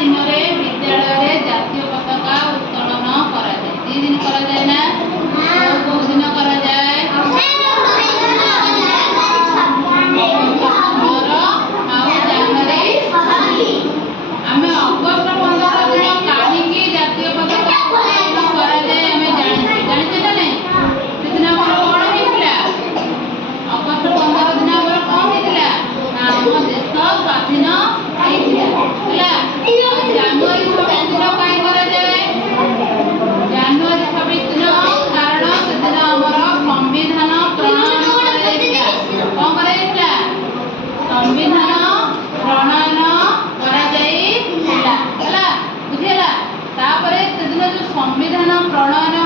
दिन में विद्यालय जातीय पताका उत्तोलन करा जाए। 2 दिन करा जाए ना, को दिन करा जाए आम अगस्ट 15 दिन कहीं जातीय पताका उत्तोलन करा जाए आम जानी ना नहीं से दिन आम कौन होता अगस्ट 15 दिन आम कौन होता आम देश स्वाधीन होता जनवरी 26 दिन कहीं करा जाए जनवरी 26 दिन कारण से दिन आमर संविधान प्रणयन कौन कर संविधान प्रणयन बुझेगा जो संविधान प्रणयन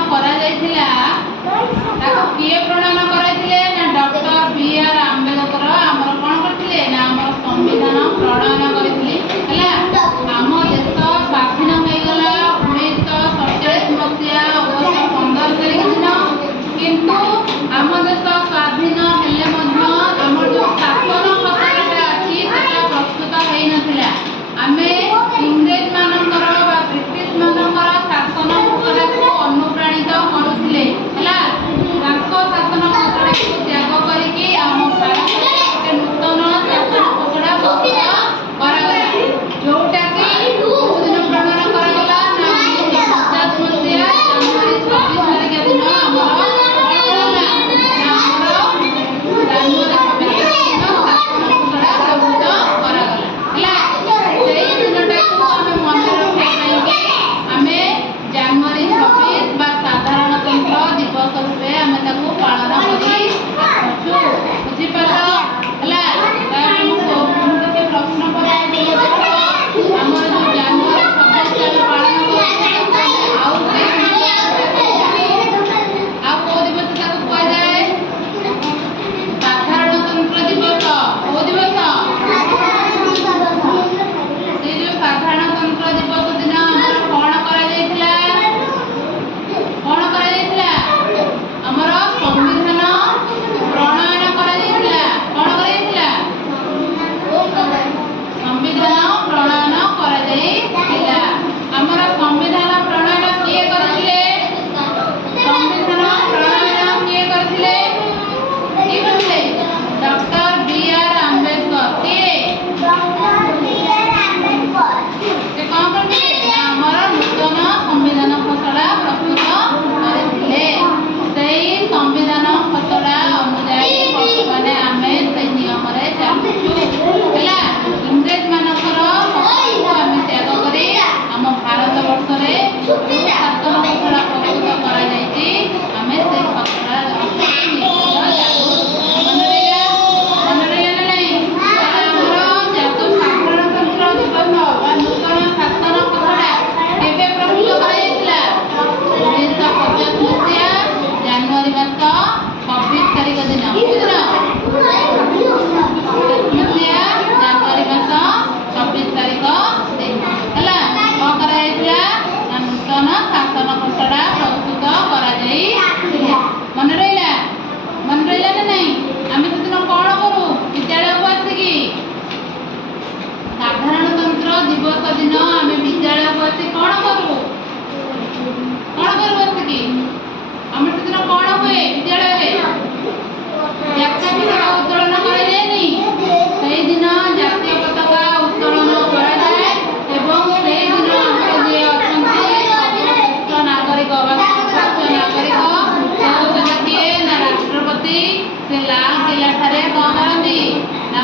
किए प्रणयन कराइले ना डॉक्टर बी.आर. आंबेडकर आमर कौन करथिले ना आमर संविधान प्रणयन करथिले आम देश स्वाधीन हो गला 1947 मसीहा अगस्ट 15 तारिख दिन किंतु आम देश स्वाधीन हेले आम जो शासन खसड़ाटा अच्छी प्रस्तुत हो नथिला आमे इंग्रेज मानकर ब्रिटिश मानकर शासन खसड़ा को अनुप्राणित करुथिले हला ताको शासन खसड़ा को त्याग करके आम भारत के नूतन शासन खसड़ा प्रस्तुत करागला जोटा कि दिन प्रणयन करागला ना 1950 मसीहा जनवरी 26 तारिख दिन आमर जनवरी 26 बा साधारणतंत्र दिवस रूपे आम पालन कर बुझीपार प्रश्न आम जो जनवरी 26 पालन कौ दिवस कहुए साधारणतंत्र दिवस कौ दिवस से जो साधारणतंत्र दिवस दिन कौन करा कौन करा आमर संविधान प्रणयन करा कौन करा संविधान प्रणयन करा आमर संविधान प्रणयन किए करथिले संविधान प्रणयन किए करथिले डॉक्टर बी.आर. आंबेडकर से कौन करथिले आमर नूतन संविधान खसड़ा प्रस्तुत करथिले सेही संविधान खसड़ा अनुसार वर्तमान आमे से नियम रे चालुछु हला इंग्रेज मानकर को आमे त्याग करी आम भारत वर्ष रे शासन खसड़ा प्रस्तुत करा जायछि आमे से खसड़ा जनवरी मास 26 तारिख दिन जनवरी मास 26 तारिख दिन है कौन कर नूतन शासन खसड़ा प्रस्तुत कर मन रहा ना नहीं आम से दिन कौन करूँ विद्यालय को आसिकी साधारणतंत्र दिवस दिन आम विद्यालय को आसी कौन करूँ आसिकी आम से दिन कौन हुए विद्यालय जातीय पताका उत्तोलन कराଯାएनि से दिन जातीय पताका उत्तोलन कराए एवं से दिन आम जे अच्छा नागरिक नागरिक से किए ना राष्ट्रपति से लाल किला ठारे कौन करती ना